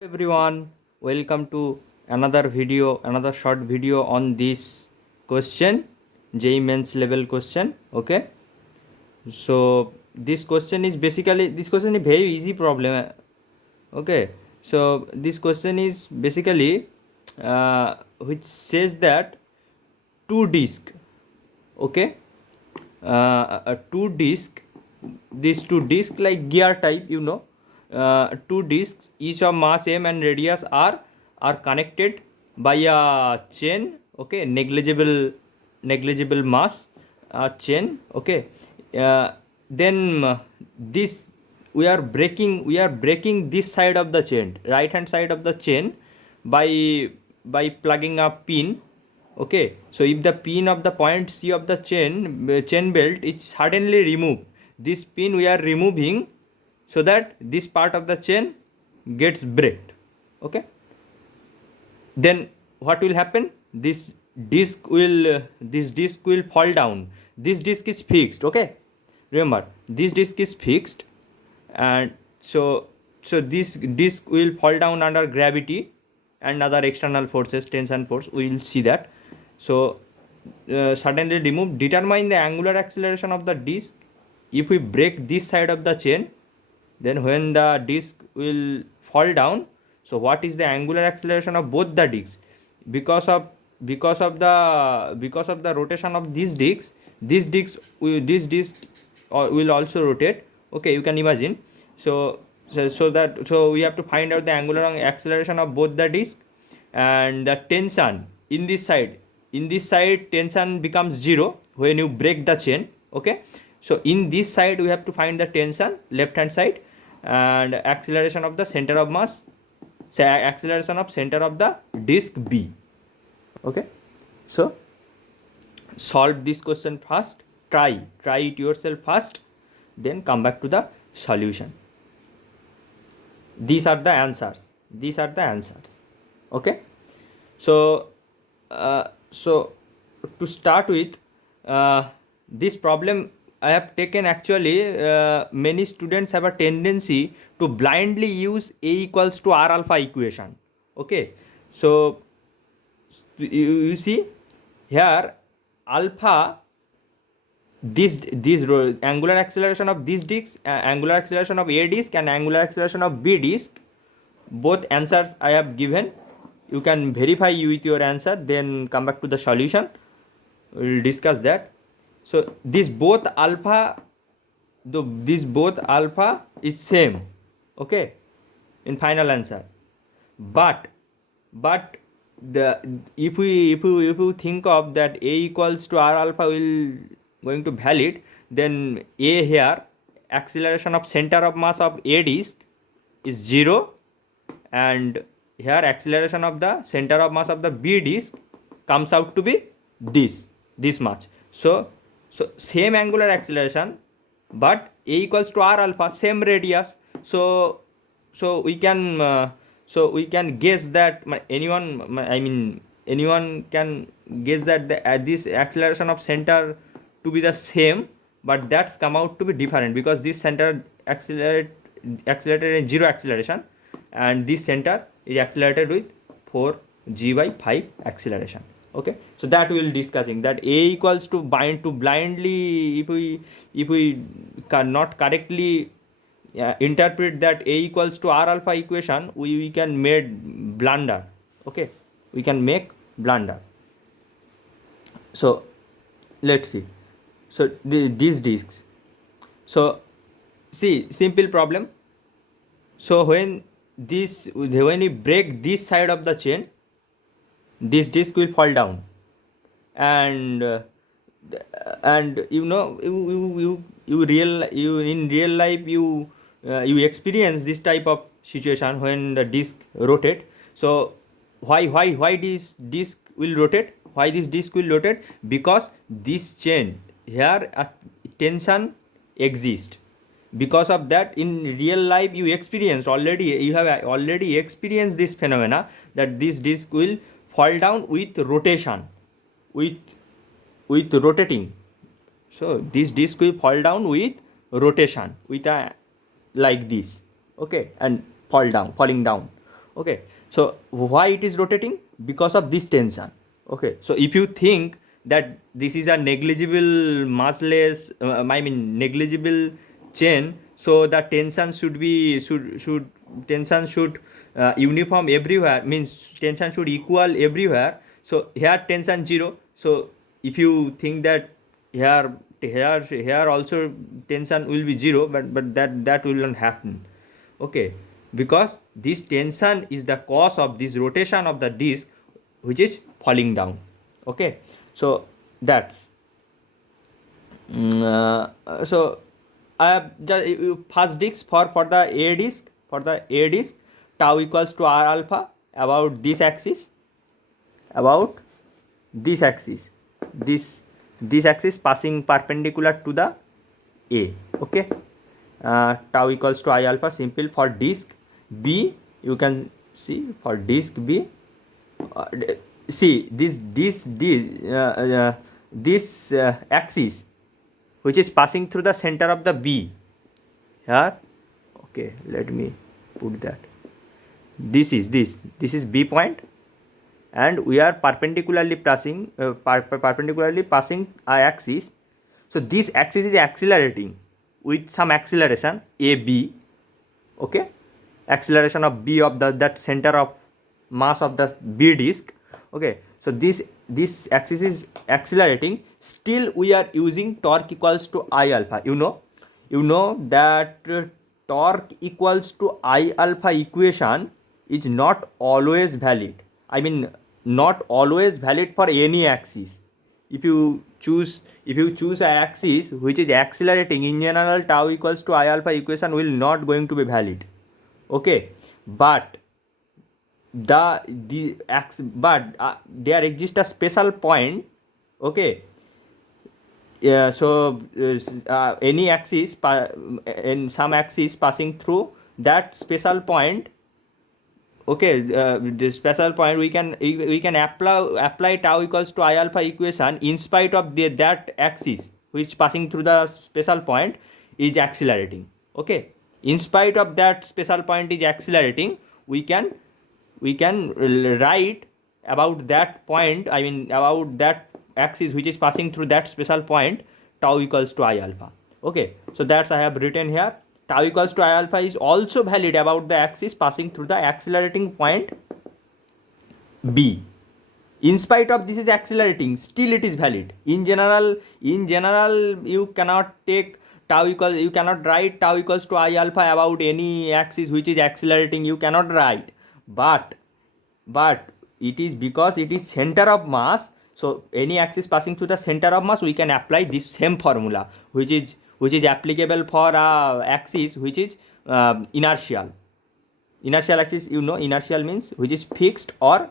Everyone, welcome to another short video on this question, JEE Mains level question. Okay, so this question is very easy problem. Okay, so this question is basically which says that two disk. Okay, two disk, these two disks like gear type, two disks each of mass m and radius r are connected by a chain. Okay, negligible mass chain. Okay, uh, then this we are breaking this side of the chain, right hand side of the chain, by plugging a pin. Okay, so if the pin of the point C of the chain belt is suddenly removed, this pin we are removing so that this part of the chain gets breaked. Okay, then what will happen? This disc will fall down. This disc is fixed. Okay, remember, this disc is fixed, and so this disc will fall down under gravity and other external forces, tension force. We will see that. So suddenly remove, determine the angular acceleration of the disc if we break this side of the chain. Then when the disc will fall down, so what is the angular acceleration of both the discs? Because of the rotation of these discs, this disc will also rotate. Okay, you can imagine. So we have to find out the angular acceleration of both the discs, and the tension in this side tension becomes zero when you break the chain. Okay, so in this side we have to find the tension, left hand side, and acceleration of the center of mass, say acceleration of center of the disc B. Okay, so solve this question first, try it yourself first, then come back to the solution. These are the answers. Okay, so so to start with, this problem I have taken. Actually, many students have a tendency to blindly use A equals to R alpha equation. Okay, so you see here, alpha, this angular acceleration of this disk, angular acceleration of A disk and angular acceleration of B disk, both answers I have given. You can verify with your answer, then come back to the solution. We will discuss that. So this both alpha is same. Okay, in final answer. But the if you think of that A equals to R alpha will going to valid, then A here, acceleration of center of mass of A disk is 0, and here acceleration of the center of mass of the B disk comes out to be this much. So same angular acceleration, but A equals to R alpha, same radius. So we can guess that anyone can guess that this acceleration of center to be the same, but that's come out to be different because this center accelerated in 0 acceleration, and this center is accelerated with 4g/5 acceleration. Okay, so that we will discussing that A equals to blindly, if we cannot correctly interpret that A equals to R alpha equation, we can make blunder. Okay, we can make blunder. So let's see. So these disks, so see, simple problem. So when you break this side of the chain, this disc will fall down, and you in real life you experience this type of situation when the disc rotate. So why this disc will rotate? Why this disc will rotate? Because this chain here, a tension exists. Because of that, in real life you have already experienced this phenomena, that this disc will fall down with rotation, with rotating. So this disc will fall down with rotation, with a like this. Okay, and falling down. Okay, so why it is rotating? Because of this tension. Okay, so if you think that this is a negligible massless, I mean negligible chain, so the tension should be should tension should uniform everywhere, means tension should equal everywhere. So here tension 0. So if you think that here also tension will be 0, but that will not happen. Okay, because this tension is the cause of this rotation of the disc which is falling down. Okay, so that's so I have just first disc for the A disc, tau equals to r alpha about this axis, about this axis, this axis passing perpendicular to the A. Okay, tau equals to I alpha, simple. For disc B, you can see for disc B, see this axis which is passing through the center of the B here. Okay, let me put that. This is B point, and we are perpendicularly passing a axis. So this axis is accelerating with some acceleration AB. Okay, acceleration of B of that center of mass of the B disc. Okay, so this axis is accelerating. Still we are using torque equals to I alpha. You know that torque equals to I alpha equation is not always valid. I mean, not always valid for any axis. If you choose an axis which is accelerating, in general tau equals to I alpha equation will not going to be valid. Okay, but there exists a special point. Okay, so any axis in some axis passing through that special point. Okay, the special point we can apply tau equals to I alpha equation in spite of that axis which passing through the special point is accelerating. Okay, in spite of that special point is accelerating, we can write about that point, I mean about that axis which is passing through that special point, tau equals to I alpha. Okay, so that's I have written here. Tau equals to I alpha is also valid about the axis passing through the accelerating point B. In spite of this is accelerating, still it is valid. In general, you cannot take you cannot write tau equals to I alpha about any axis which is accelerating. You cannot write, but it is because it is center of mass. So any axis passing through the center of mass, we can apply this same formula, which is applicable for axis which is inertial axis. Inertial means which is fixed or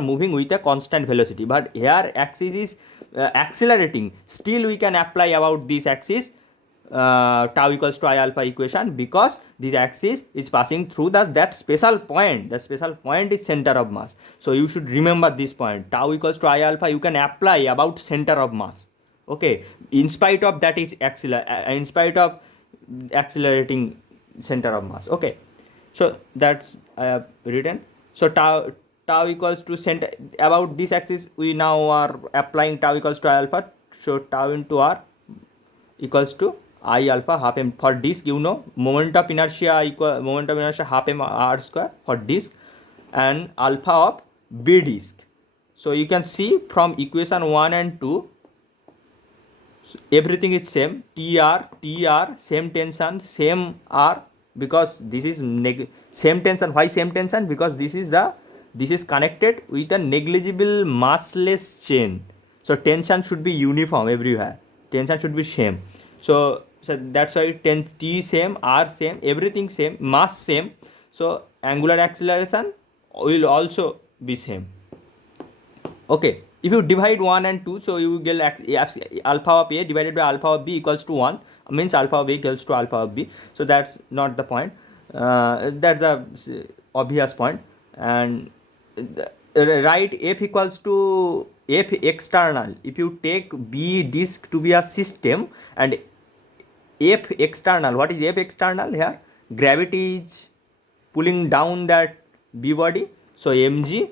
moving with a constant velocity, but here axis is accelerating. Still we can apply about this axis tau equals to I alpha equation, because this axis is passing through that special point. The special point is center of mass. So you should remember this point. Tau equals to I alpha you can apply about center of mass. Okay, in spite of that is in spite of accelerating center of mass. Okay, so that's I have written. So tau equals to center about this axis. We now are applying tau equals to I alpha. So tau into r equals to I alpha half m for disc. Moment of inertia half m r square for disc, and alpha of B disc. So you can see from equation 1 and 2, so everything is same. TR same tension, same R, because this is same tension. Why same tension? Because this is connected with a negligible massless chain. So tension should be uniform everywhere. Tension should be same. So that's why T same, R same, everything same, mass same. So angular acceleration will also be same. Okay, if you divide 1 and 2, so you will get alpha of A divided by alpha of B equals to 1, means alpha of A equals to alpha of B. So that's not the point. That's the obvious point. And write F equals to F external. If you take B disc to be a system, and F external, what is F external here? Gravity is pulling down that B body. So mg,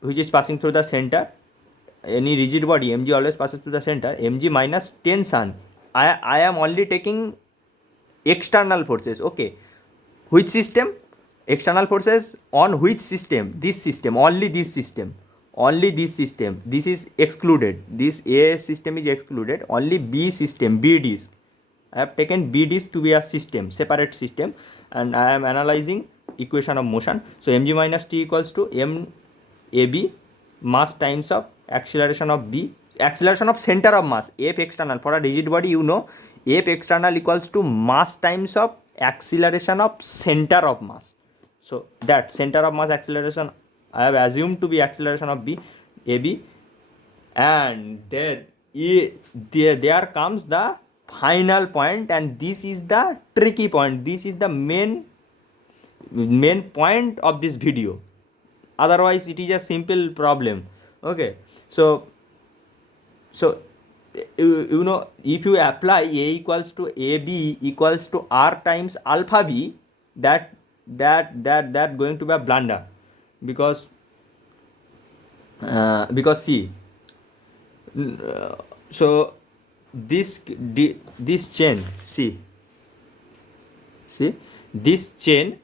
which is passing through the center, any rigid body, mg always passes through the center, mg minus tension. I am only taking external forces. Okay, which system? External forces on which system? This system, only this system, only this system. This is excluded, this A system is excluded, only B system, B disk. I have taken B disk to be a system, separate system, and I am analyzing equation of motion. So mg minus t equals to m ab, mass times of acceleration of B, acceleration of center of mass, F external. For a rigid body, you know, F external equals to mass times of acceleration of center of mass. So that center of mass acceleration I have assumed to be acceleration of B, AB, and there comes the final point, and this is the tricky point. This is the main point of this video. Otherwise, it is a simple problem. Okay, so you know, if you apply A equals to AB equals to R times alpha B, that going to be a blunder, because see, so this chain, see this chain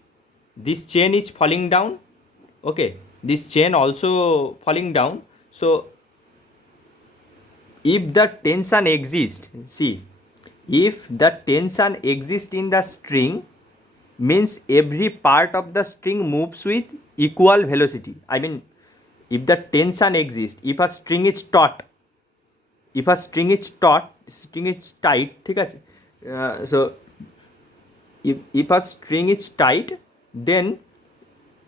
is falling down. Okay, this chain also falling down. So if the tension exists, see, if the tension exists in the string, means every part of the string moves with equal velocity. I mean, if the tension exists, if a string is taut, string is tight, ठीक है? So if a string is tight, then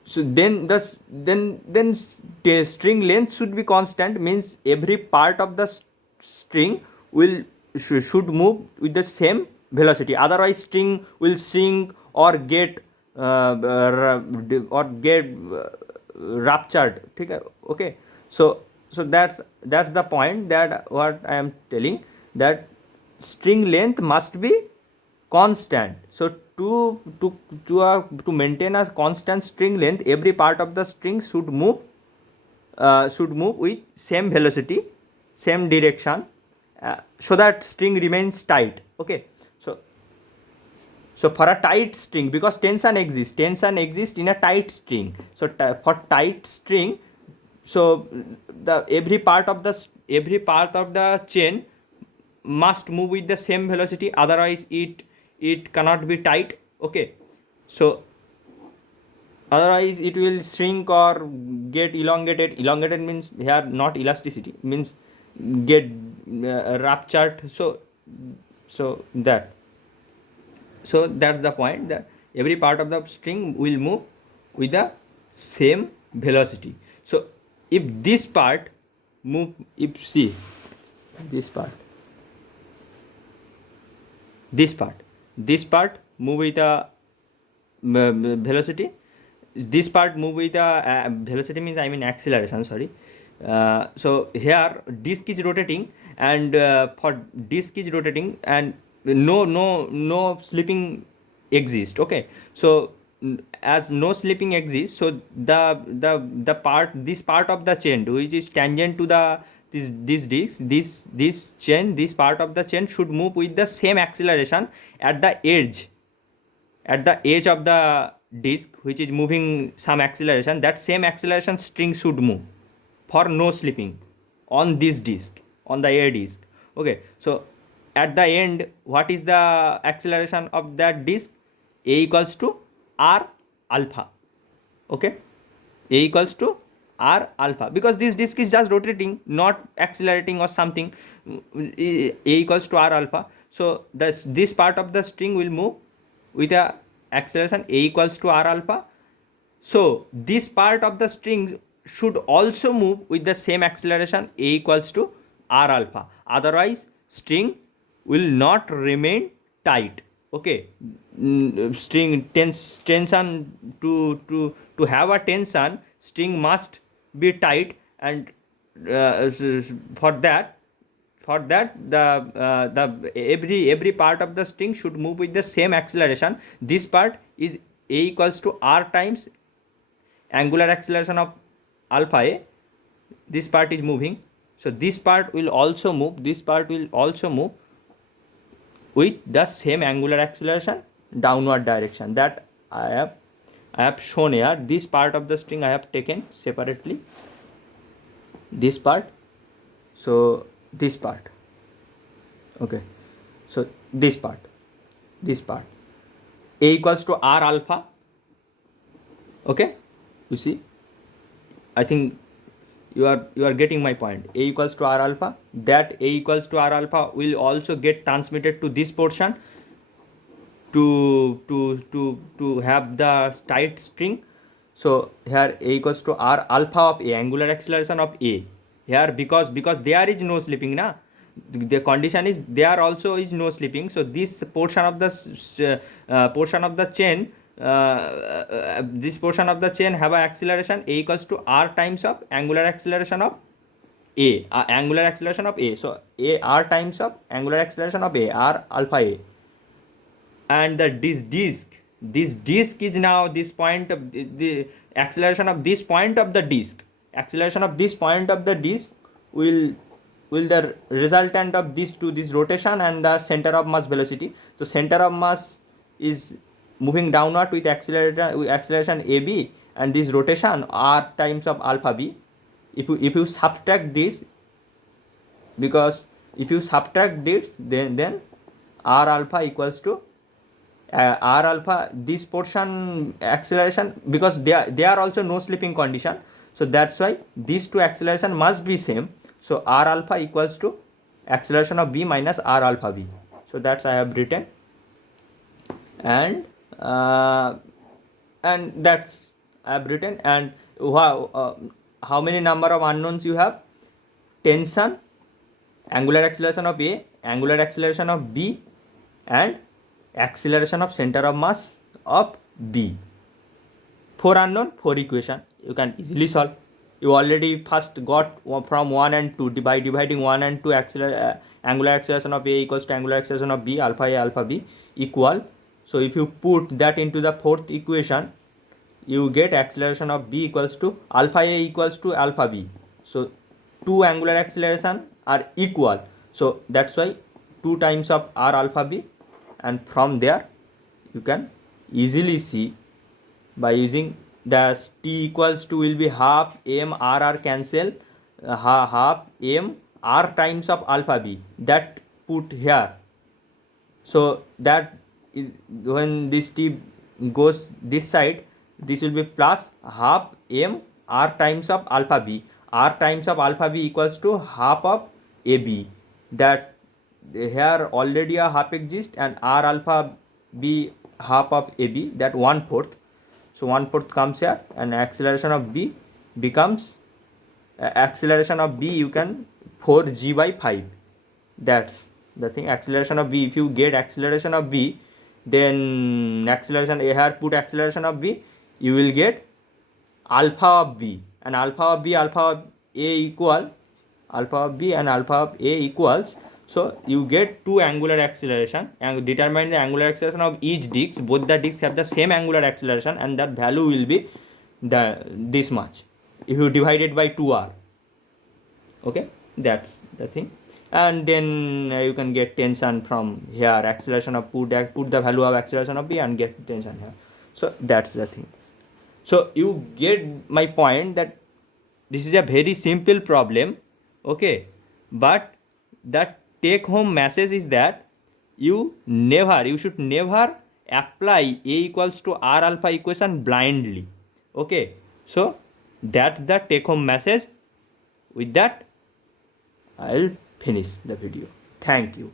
the string length should be constant, means every part of the string should move with the same velocity. Otherwise, string will shrink or get ruptured. Okay, so that's the point, that what I am telling, that string length must be constant. So to maintain a constant string length, every part of the string should move with same velocity, same direction, so that string remains tight. Okay, so for a tight string, because tension exists in a tight string, so for tight string, so the every part of the chain must move with the same velocity, otherwise it cannot be tight. Okay, so otherwise it will shrink or get elongated. Elongated means here not elasticity, means get ruptured. So that's the point, that every part of the string will move with the same velocity. So if this part move, if see this part move with a velocity, this part move with a velocity, means I mean acceleration, sorry. So here disk is rotating, and for disk is rotating, and no slipping exists. Okay, so as no slipping exists, so this part of the chain which is tangent to this disk, this chain, this part of the chain should move with the same acceleration at the edge of the disk, which is moving some acceleration. That same acceleration string should move for no slipping on this disk, on the A disk. Okay, so at the end, what is the acceleration of that disk? A equals to R alpha. Okay, A equals to R alpha, because this disk is just rotating, not accelerating or something. A equals to R alpha. So this part of the string will move with a acceleration A equals to R alpha. So this part of the string should also move with the same acceleration A equals to R alpha. Otherwise, string will not remain tight. Okay, string tension, to have a tension, string must be tight, and for that the every part of the string should move with the same acceleration. This part is A equals to r times angular acceleration of alpha a, this part is moving, so this part will also move, this part will also move with the same angular acceleration downward direction. That I have shown here. This part of the string I have taken separately, this part, so this part, okay, so this part, A equals to r alpha, okay, you see, I think you are getting my point. A equals to r alpha, that A equals to r alpha will also get transmitted to this portion to have the tight string. So here A equals to r alpha of A, angular acceleration of A, here because there is no slipping na, the condition is there also is no slipping, so this portion of the chain, this portion of the chain have a acceleration A equals to r times of angular acceleration of A, angular acceleration of A, so A r times of angular acceleration of A, r alpha A. And this disk is now this point of the acceleration of this point of the disk, will the resultant of this to this rotation and the center of mass velocity. So center of mass is moving downward with acceleration AB, and this rotation r times of alpha b. If you subtract this, because if you subtract this, then r alpha equals to r alpha, this portion acceleration, because they are also no slipping condition, so that's why these two acceleration must be same. So r alpha equals to acceleration of b minus r alpha b. So that's I have written, and that's I have written. And wow, how many number of unknowns you have? Tension, angular acceleration of A, angular acceleration of B, and acceleration of center of mass of B. 4 unknown, 4 equation. You can easily solve. You already first got from 1 and 2 by dividing 1 and 2 angular acceleration of A equals to angular acceleration of B, alpha A, alpha B equal. So if you put that into the fourth equation, you get acceleration of B equals to alpha A equals to alpha B. So 2 angular acceleration are equal. So that's why 2 times of r alpha B, and from there you can easily see by using the t equals to will be half m r cancel, half m r times of alpha b, that put here. So that when this t goes this side, this will be plus half m r times of alpha b. R times of alpha b equals to half of ab. That here already a half exists, and r alpha b half of ab, that 1/4. So 1/4 comes here, and acceleration of b becomes acceleration of b, you can 4g by 5. That's the thing. Acceleration of b, if you get acceleration of b, then acceleration here, put acceleration of b, you will get alpha of b, and alpha of b, alpha of a equal, alpha of b and alpha of a equals. So you get 2 angular acceleration, and determine the angular acceleration of each disk. Both the disks have the same angular acceleration, and that value will be this much if you divide it by 2r. Okay, that's the thing. And then you can get tension from here, acceleration of put the value of acceleration of b and get tension here. So that's the thing. So you get my point that this is a very simple problem, okay, but that take home message is that you should never apply A equals to R alpha equation blindly, okay. So that's the take home message. With that, I'll finish the video. Thank you.